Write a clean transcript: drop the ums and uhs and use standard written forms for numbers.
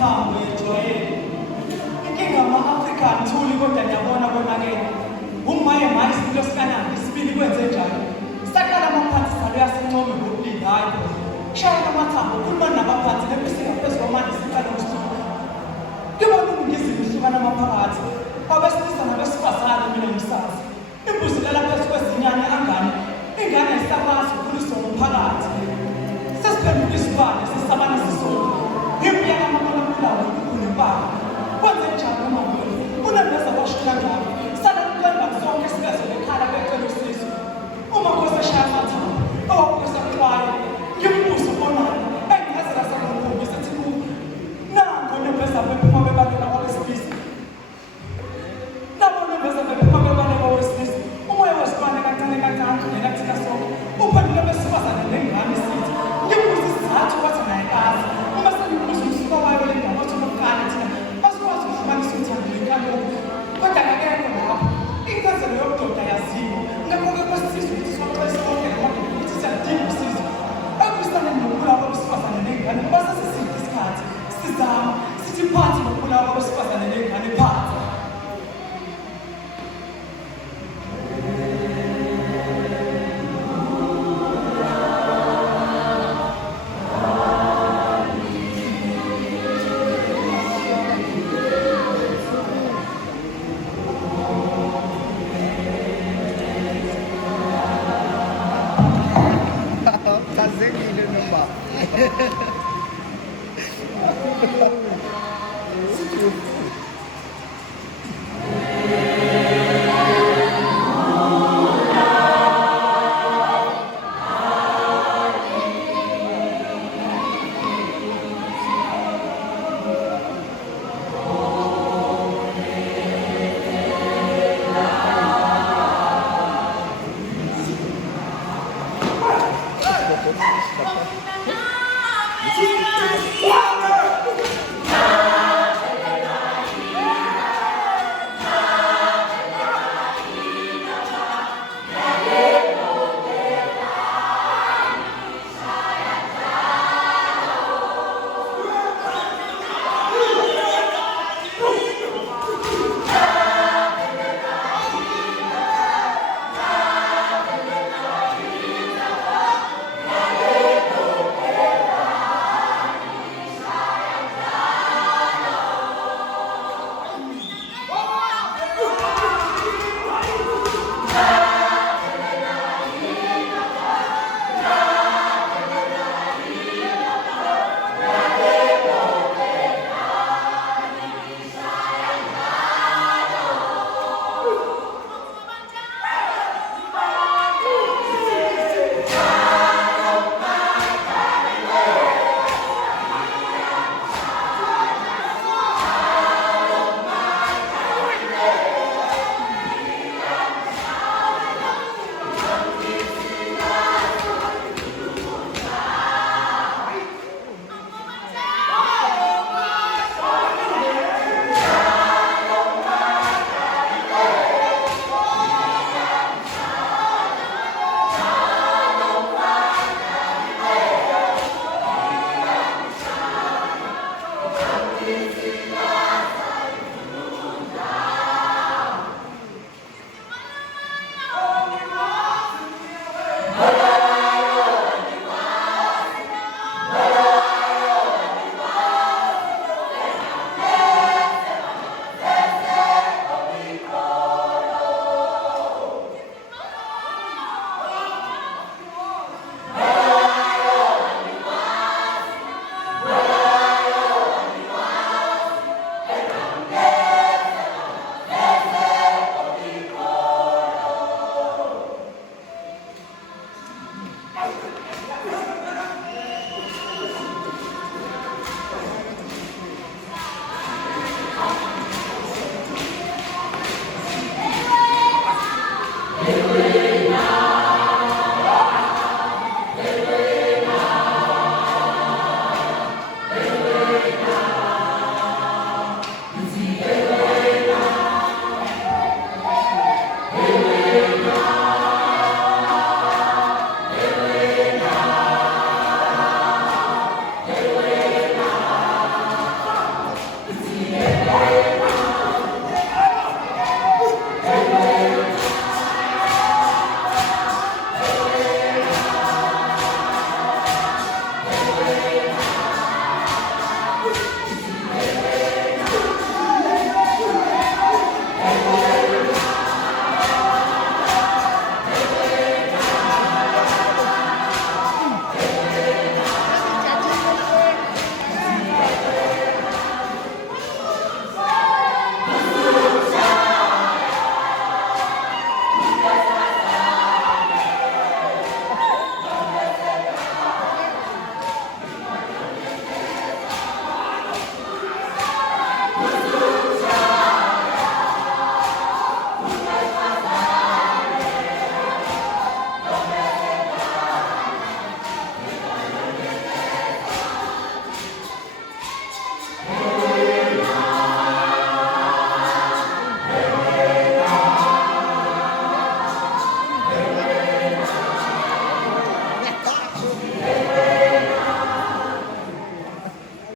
amathambo ejwayele. Inkinga ama-Afrika ngithuli kodwa ngiyabona konakele. Umaye maye isipilo sikanandi isibili kwenze njalo. Saqala amaphansi salo yasencome ngokulinda hayi khona. Shayela amathambo ukhuluma nabaphansi nepisi ngaphezu kwamanje sicala usithuka. Ngibona ukungizima uhlukana amaphakathi. Abesilisa nabesifazane mina ngumsazi. Imbuzi lala phezu kwezinyane angane. Ingane isakwazi ukukhuliswa umphakathi. Sesiphenduka isibane sisabana sisodwa. Impi yakaMakhulakhulawa kuNempala. Kwenze njani noma ngubani? Unembeza kwasho kanjani? Sana kuqemba sonke sibezele ekhala becela usizo. Uma Nkosi eshaya amathambo, owaKhosi axwaye, ngimbuze ubonani, engingazela sangomubi sithi kubo. Nangu unembeza bephuma bebaleka kwabesilisa. Nabo unembeza bephuma bebaleka kwabesilisa. Umoya wesibane kancane kancane ungena thina sonke. Uphendule besifazane nengane sithi. Ngimbuze isizathu wathi nayikazi. Uma sengimbuze umsuka wayo le ndaba othi umkani thina. Asikwazi ukuhlukanisa uthando lenkantolo. Kodwa akekho lapho. Incazelo yobudoda yaziwa. Ngakho-ke kwesizwe ukuthi soxolisa konke ngamadoda ukuthi siyaludinga usizo. Ekubuyisane nokubulawa kwabesifazane nengane ngoba sesiside isikhathi. Sizama sithi phansi nokubulawa kwabesifazane nengane phansi.